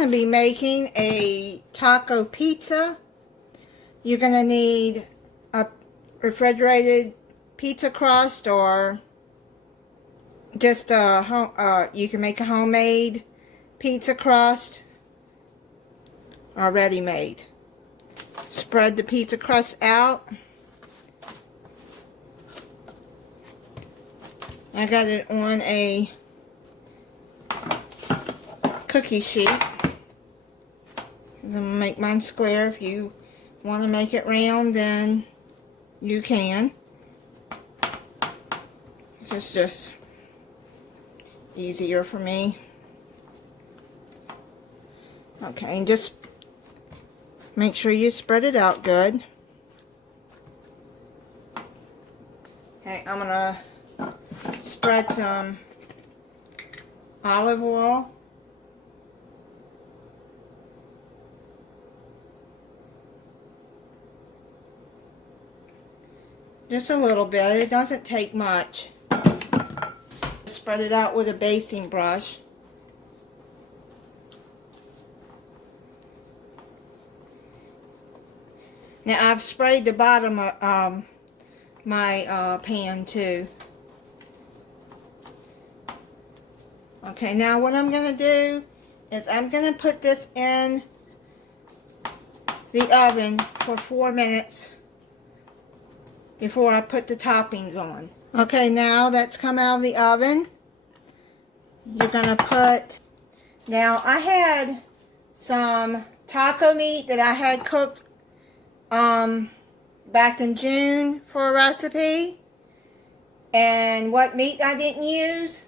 going to be making a taco pizza. You're going to need a refrigerated pizza crust, or just you can make a homemade pizza crust or ready-made. Spread the pizza crust out. I got it on a cookie sheet. I'm going to make mine square. If you want to make it round, then you can. It's just easier for me. Okay, and just make sure you spread it out good. Okay, I'm going to spread some olive oil. Just a little bit. It doesn't take much. Spread it out with a basting brush. Now I've sprayed the bottom of my pan too. Okay, now what I'm going to do is I'm going to put this in the oven for 4 minutes before I put the toppings on. Okay, now that's come out of the oven. You're going to put... Now, I had some taco meat that I had cooked back in June for a recipe. And what meat I didn't use,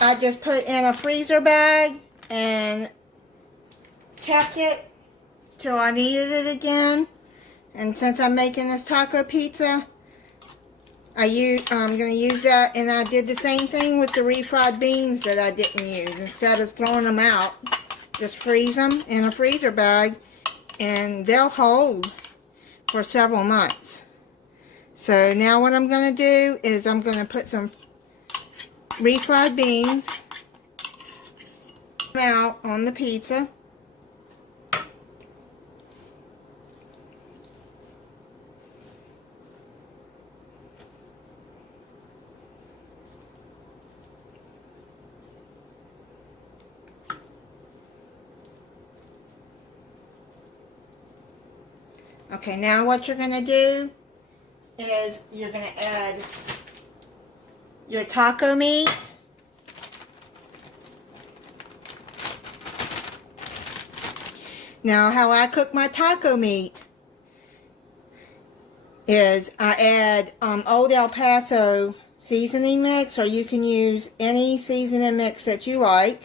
I just put in a freezer bag and kept it till I needed it again. And since I'm making this taco pizza, I'm going to use that. And I did the same thing with the refried beans that I didn't use. Instead of throwing them out, just freeze them in a freezer bag, and they'll hold for several months. So now what I'm going to do is I'm going to put some refried beans out on the pizza. Okay, now what you're going to do is you're going to add your taco meat. Now, how I cook my taco meat is I add Old El Paso seasoning mix, or you can use any seasoning mix that you like.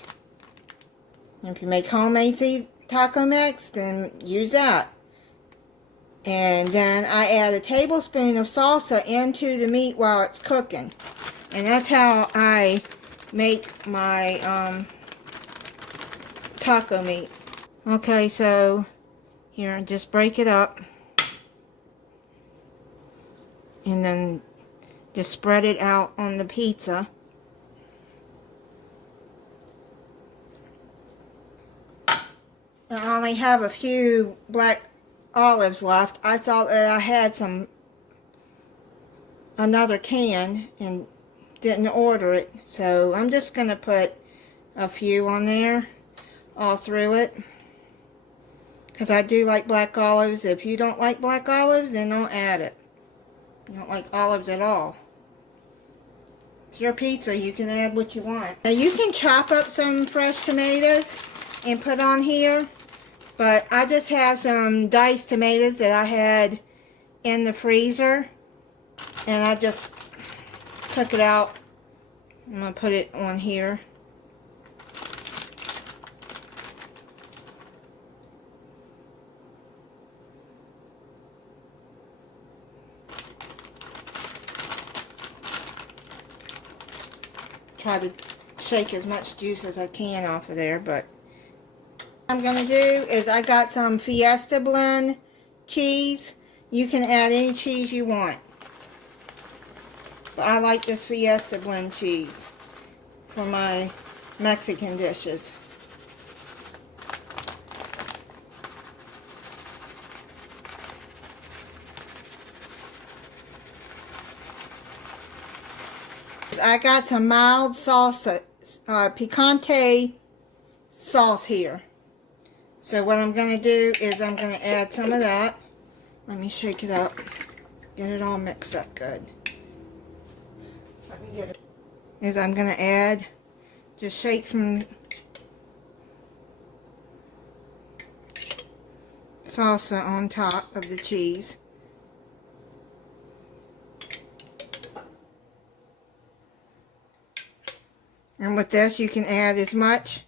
If you make homemade taco mix, then use that. And then I add a tablespoon of salsa into the meat while it's cooking. And that's how I make my taco meat. Okay, so here, just break it up. And then just spread it out on the pizza. I only have a few black olives left. I thought that I had another can and didn't order it, so I'm just gonna put a few on there all through it, because I do like black olives. If you don't like black olives, then don't add it. You don't like olives at all, it's your pizza. You can add what you want. Now you can chop up some fresh tomatoes and put on here, but I just have some diced tomatoes that I had in the freezer, and I just took it out. I'm going to put it on here. Try to shake as much juice as I can off of there, but what I'm going to do is I got some Fiesta blend cheese. You can add any cheese you want, but I like this Fiesta blend cheese for my Mexican dishes. I got some mild salsa, picante sauce here. So what I'm going to do is I'm going to add some of that. Let me shake it up. Get it all mixed up good. Let me get it. Is I'm going to add, just shake some salsa on top of the cheese. And with this you can add as much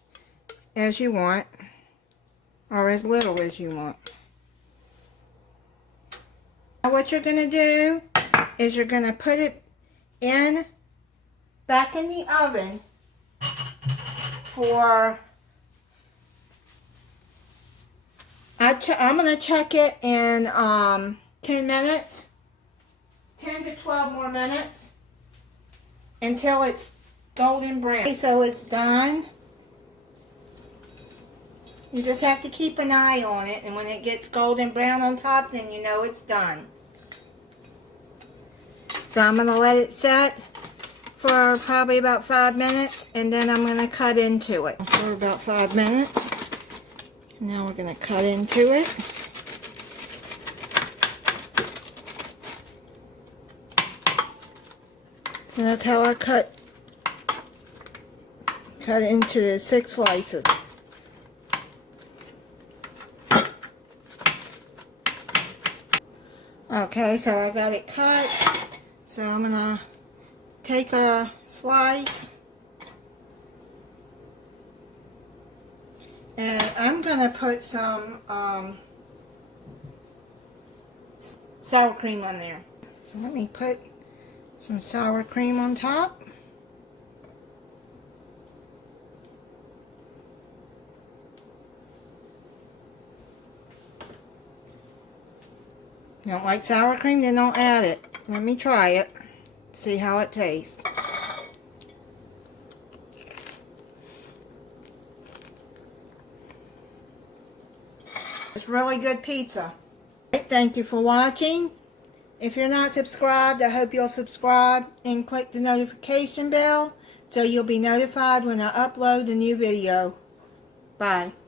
as you want or as little as you want. Now what you're going to do is you're going to put it back in the oven for, I'm going to check it in 10 minutes, 10 to 12 more minutes until it's golden brown. Okay, so it's done. You just have to keep an eye on it, and when it gets golden brown on top, then you know it's done. So I'm going to let it set for probably about 5 minutes, and then I'm going to cut into it for about 5 minutes. Now we're going to cut into it. So that's how I cut into the 6 slices. Okay, so I got it cut. So I'm going to take a slice and I'm going to put some sour cream on there. So let me put some sour cream on top. You don't like sour cream? Then don't add it. Let me try it. See how it tastes. It's really good pizza. Thank you for watching. If you're not subscribed, I hope you'll subscribe and click the notification bell so you'll be notified when I upload a new video. Bye.